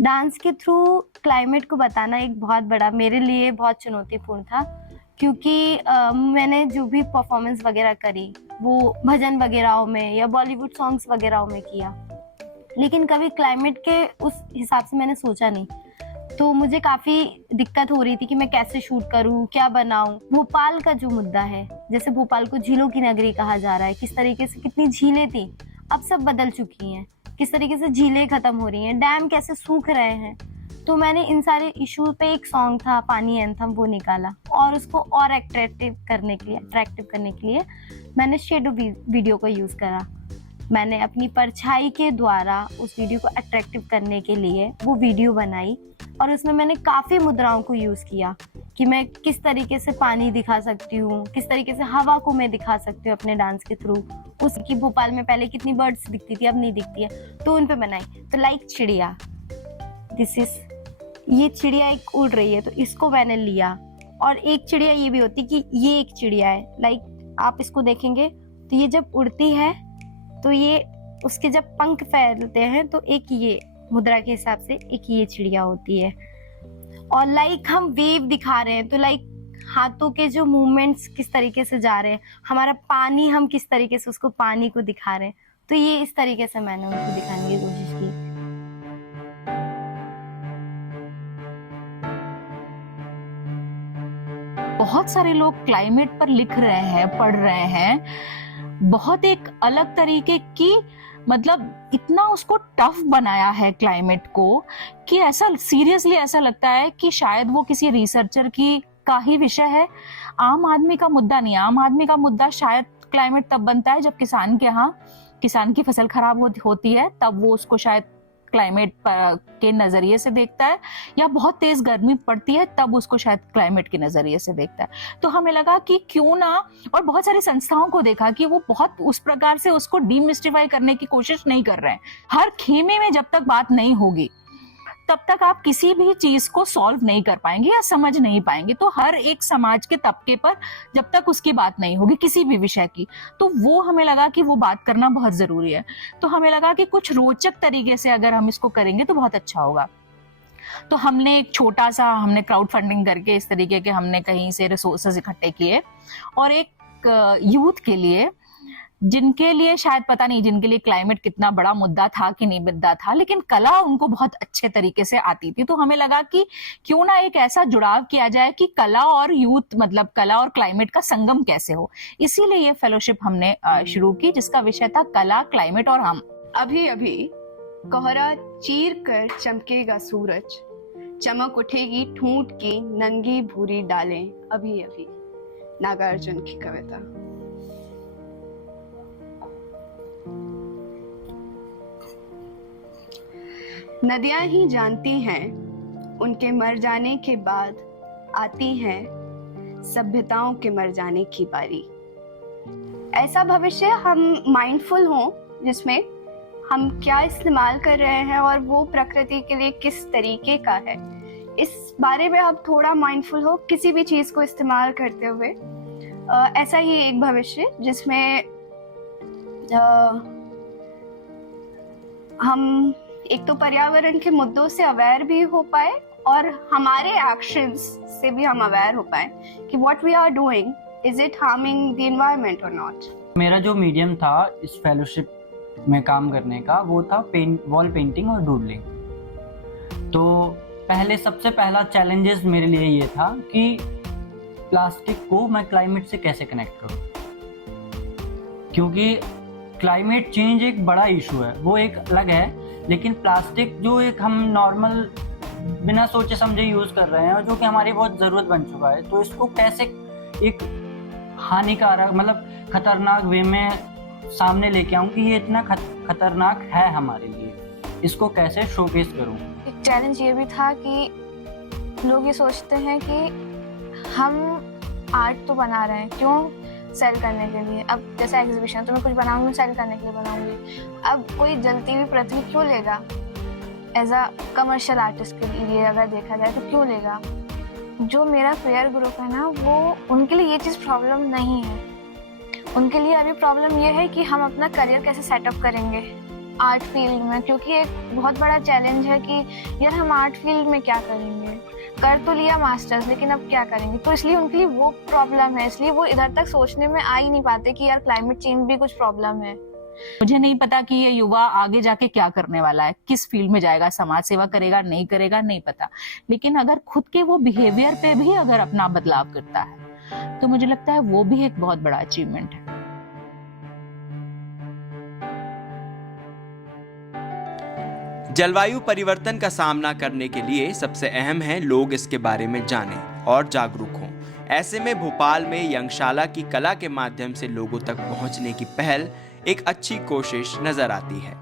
Dance के through climate को बताना एक बहुत बड़ा मेरे लिए बहुत चुनौतीपूर्ण था, क्योंकि मैंने जो भी परफॉर्मेंस वगैरह करी वो भजन वगैरह में या बॉलीवुड सॉन्ग्स वगैरह में किया, लेकिन कभी क्लाइमेट के उस हिसाब से मैंने सोचा नहीं। तो मुझे काफ़ी दिक्कत हो रही थी कि मैं कैसे शूट करूँ, क्या बनाऊँ। भोपाल का जो मुद्दा है, जैसे भोपाल को झीलों की नगरी कहा जा रहा है, किस तरीके से कितनी झीलें थी, अब सब बदल चुकी हैं। किस तरीके से झीलें खत्म हो रही हैं, डैम कैसे सूख रहे हैं। तो मैंने इन सारे इशू पे एक सॉन्ग था पानी एंथम, वो निकाला और उसको और अट्रैक्टिव करने के लिए मैंने शेडो वीडियो का यूज़ करा। मैंने अपनी परछाई के द्वारा उस वीडियो को अट्रैक्टिव करने के लिए वो वीडियो बनाई और उसमें मैंने काफ़ी मुद्राओं को यूज़ किया कि मैं किस तरीके से पानी दिखा सकती हूँ, किस तरीके से हवा को मैं दिखा सकती हूँ अपने डांस के थ्रू। उसकी भोपाल में पहले कितनी बर्ड्स दिखती थी, अब नहीं दिखती है, तो उन पे बनाई। तो लाइक चिड़िया, ये चिड़िया एक उड़ रही है, तो इसको मैंने लिया। और एक चिड़िया ये भी होती कि ये एक चिड़िया है, लाइक आप इसको देखेंगे तो ये जब उड़ती है तो ये उसके जब पंख फैलते हैं तो एक ये मुद्रा के हिसाब से एक ये चिड़िया होती है। और लाइक हम वेव दिखा रहे हैं, तो लाइक हाथों के जो मूवमेंट्स किस तरीके से जा रहे हैं, हमारा पानी हम किस तरीके से उसको पानी को दिखा रहे हैं, तो ये इस तरीके से मैंने उनको दिखाने की कोशिश की। बहुत सारे लोग क्लाइमेट पर लिख रहे हैं, पढ़ रहे हैं, बहुत एक अलग तरीके की, मतलब इतना उसको टफ बनाया है क्लाइमेट को कि ऐसा सीरियसली ऐसा लगता है कि शायद वो किसी रिसर्चर की का ही विषय है। आम आदमी का मुद्दा नहीं। आम आदमी का मुद्दा शायद क्लाइमेट तब बनता है जब किसान के यहाँ किसान की फसल खराब होती है, तब वो उसको शायद क्लाइमेट के नजरिए से देखता है, या बहुत तेज गर्मी पड़ती है तब उसको शायद क्लाइमेट के नजरिए से देखता है। तो हमें लगा कि क्यों ना, और बहुत सारी संस्थाओं को देखा कि वो बहुत उस प्रकार से उसको डीमिस्टिफाई करने की कोशिश नहीं कर रहे हैं। हर खेमे में जब तक बात नहीं होगी तब तक आप किसी भी चीज को सॉल्व नहीं कर पाएंगे या समझ नहीं पाएंगे। तो हर एक समाज के तबके पर जब तक उसकी बात नहीं होगी किसी भी विषय की, तो वो हमें लगा कि वो बात करना बहुत जरूरी है। तो हमें लगा कि कुछ रोचक तरीके से अगर हम इसको करेंगे तो बहुत अच्छा होगा। तो हमने एक छोटा सा क्राउड फंडिंग करके इस तरीके के हमने कहीं से रिसोर्सेज इकट्ठे किए, और एक यूथ के लिए, जिनके लिए शायद पता नहीं जिनके लिए क्लाइमेट कितना बड़ा मुद्दा था कि नहीं मुद्दा था, लेकिन कला उनको बहुत अच्छे तरीके से आती थी। तो हमें लगा कि क्यों ना एक ऐसा जुड़ाव किया जाए कि कला और यूथ, मतलब कला और क्लाइमेट का संगम कैसे हो। इसीलिए ये फेलोशिप हमने शुरू की, जिसका विषय था कला, क्लाइमेट और हम। अभी अभी कोहरा चीर कर चमकेगा सूरज, चमक उठेगी ठूंठ की नंगी भूरी डालें। अभी अभी, नागार्जुन की कविता। नदियां ही जानती हैं उनके मर जाने के बाद आती हैं सभ्यताओं के मर जाने की बारी। ऐसा भविष्य हम माइंडफुल हों जिसमें हम क्या इस्तेमाल कर रहे हैं और वो प्रकृति के लिए किस तरीके का है, इस बारे में हम थोड़ा माइंडफुल हो किसी भी चीज को इस्तेमाल करते हुए। ऐसा ही एक भविष्य जिसमें हम एक तो पर्यावरण के मुद्दों से अवेयर भी हो पाए और हमारे एक्शंस से भी हम अवेयर हो पाए कि what we are doing, is it harming the environment और नॉट। मेरा जो मीडियम था इस फेलोशिप में काम करने का वो था वॉल पेंटिंग और डूडलिंग। तो सबसे पहला चैलेंजेस मेरे लिए ये था कि प्लास्टिक को मैं क्लाइमेट से कैसे कनेक्ट करूं, क्योंकि क्लाइमेट चेंज एक बड़ा इशू है, वो एक अलग है, लेकिन प्लास्टिक जो एक हम नॉर्मल बिना सोचे समझे यूज कर रहे हैं और जो कि हमारी बहुत जरूरत बन चुका है, तो इसको कैसे एक हानिकारक, मतलब खतरनाक वे में सामने लेके आऊं कि ये इतना खतरनाक है हमारे लिए, इसको कैसे शोकेस करूं। एक चैलेंज ये भी था कि लोग ये सोचते हैं कि हम आर्ट तो बना रहे हैं, क्यों सेल करने के लिए। अब जैसे एग्जीबिशन, तो मैं कुछ बनाऊंगी सेल करने के लिए बनाऊंगी। अब कोई जलती हुई पृथ्वी क्यों लेगा एज अ कमर्शियल आर्टिस्ट के लिए, अगर देखा जाए तो क्यों लेगा। जो मेरा पेयर ग्रुप है ना, वो उनके लिए ये चीज़ प्रॉब्लम नहीं है। उनके लिए अभी प्रॉब्लम ये है कि हम अपना करियर कैसे सेटअप करेंगे, आर्ट फील्ड में, क्योंकि एक बहुत बड़ा चैलेंज है कि यार हम आर्ट फील्ड में क्या करेंगे, कर तो लिया मास्टर्स लेकिन अब क्या करेंगे। तो इसलिए उनके लिए वो प्रॉब्लम है, इसलिए वो इधर तक सोचने में आ ही नहीं पाते कि यार क्लाइमेट चेंज भी कुछ प्रॉब्लम है। मुझे नहीं पता कि ये युवा आगे जाके क्या करने वाला है, किस फील्ड में जाएगा, समाज सेवा करेगा नहीं करेगा नहीं पता, लेकिन अगर खुद के वो बिहेवियर पे भी अगर अपना बदलाव करता है तो मुझे लगता है वो भी एक बहुत बड़ा अचीवमेंट है। जलवायु परिवर्तन का सामना करने के लिए सबसे अहम है लोग इसके बारे में जानें और जागरूक हों। ऐसे में भोपाल में यंगशाला की कला के माध्यम से लोगों तक पहुंचने की पहल एक अच्छी कोशिश नजर आती है।